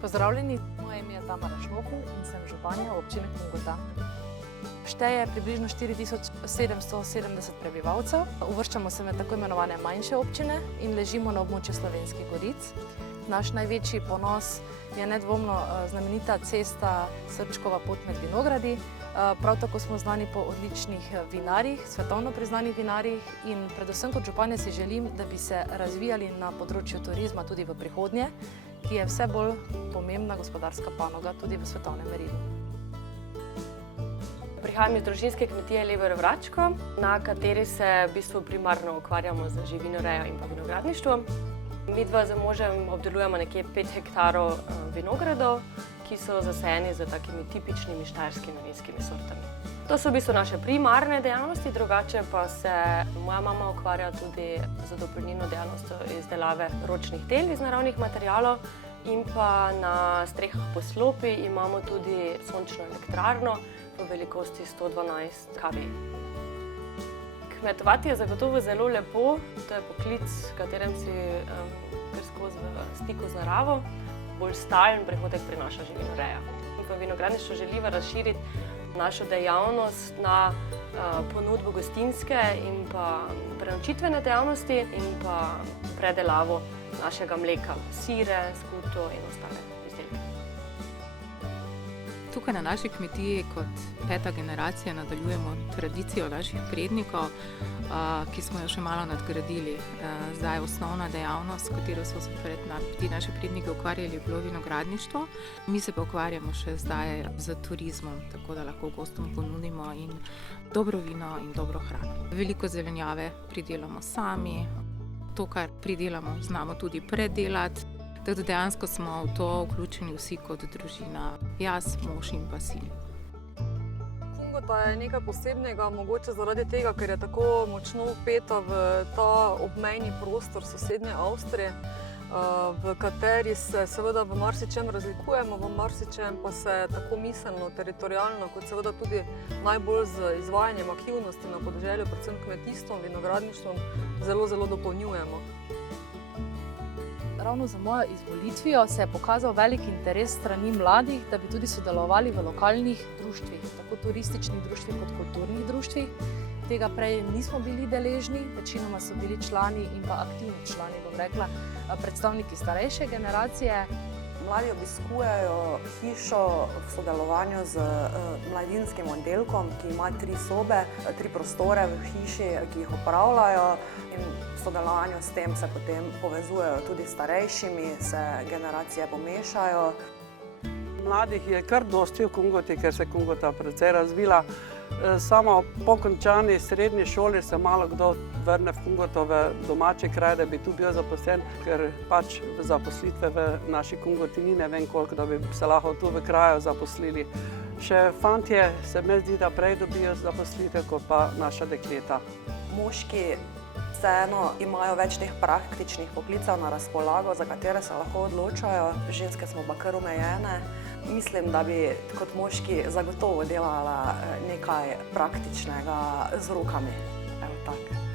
Pozdravljeni, moje ime je Tamara Šnohel in sem županja občine Kungota. Šteje približno 4770 prebivalcev. Uvrščamo se med tako imenovane manjše občine in ležimo na območju Slovenskih goric. Naš največji ponos je nedvomno znamenita cesta Srčkova pot med vinogradi. Prav tako smo znani po odličnih vinarjih, svetovno priznanih vinarjih in predvsem kot županja si želim, da bi se razvijali na področju turizma tudi v prihodnje, ki je vse bolj pomembna gospodarska panoga tudi v svetovnem merilu. Prihajam iz družinske kmetije Lever Vračko, na kateri se v bistvu primarno ukvarjamo z živinorejo in pa vinogradništvom. Midva z možem obdelujemo nekje 5 hektarov vinogradov, ki so zasajeni z takimi tipičnimi štajerskimi vinskimi sortami. To so v bistvu naše primarne dejavnosti, drugače pa se moja mama ukvarja tudi z dopolnilno dejavnostjo izdelave ročnih del iz naravnih materialov in pa na strehah poslopij imamo tudi sončno elektrarno v velikosti 112 kV. Kmetovati je zagotovo zelo lepo, to je poklic, v katerem si kar skozi v stiku z naravo, bolj stalen prihodek prinaša živinoreja. V vinogradništvu želiva razširiti našo dejavnost na ponudbo gostinske in pa prenočitvene dejavnosti in pa predelavo našega mleka, sire, skuto in ostale izdelke. Tukaj na naši kmetiji kot 5. generacija nadaljujemo tradicijo naših prednikov, ki smo jo še malo nadgradili. Zdaj je osnovna dejavnost, s katero so se ti naši predniki ukvarjali, je bilo vinogradništvo. Mi se pa ukvarjamo še zdaj z turizmom, tako da lahko gostom ponudimo in dobro vino in dobro hrano. Veliko zelenjave pridelamo sami, to, kar pridelamo, znamo tudi predelati. Tako da dejansko smo v to vključeni vsi kot družina, jaz, mož in pa sin. Kungota je nekaj posebnega, mogoče zaradi tega, ker je tako močno vpeta v ta obmejni prostor sosednje Avstrije, v kateri se seveda v marsičem razlikujemo, v marsičem pa se tako miselno, teritorialno, kot seveda tudi najbolj z izvajanjem aktivnosti na podeželju, predvsem kmetijstvom, vinogradništvom, zelo dopolnjujemo. Ravno za mojo izvolitvijo se je pokazal velik interes strani mladih, da bi tudi sodelovali v lokalnih društvih, tako turističnih društvih kot kulturnih društvih. Tega prej nismo bili deležni, večinoma so bili člani in pa aktivni člani, bom rekla, predstavniki starejše generacije. Mladi obiskujejo hišo v sodelovanju z mladinskim oddelkom, ki ima 3 sobe, 3 prostore v hiši, ki jih upravljajo, in v sodelovanju s tem se potem povezujejo tudi starejšimi, se generacije pomešajo. Mladih je kar dosti v Kungoti, ker se Kungota precej razvila. Samo po končani srednji šoli se malo kdo vrne v Kungoto v domači kraj, da bi tu bil zaposlen, ker pač zaposlitve v naši Kungoti ni ne vem koliko, da bi se lahko tu v kraju zaposlili. Še fantje se mi zdi, da prej dobijo zaposlitev, kot pa naša dekleta. Moški vseeno imajo več teh praktičnih poklicev na razpolago, za katere se lahko odločajo. Ženske smo pa kar omejene. Mislim, da bi kot moški zagotovo delala nekaj praktičnega z rokami. Evo tak.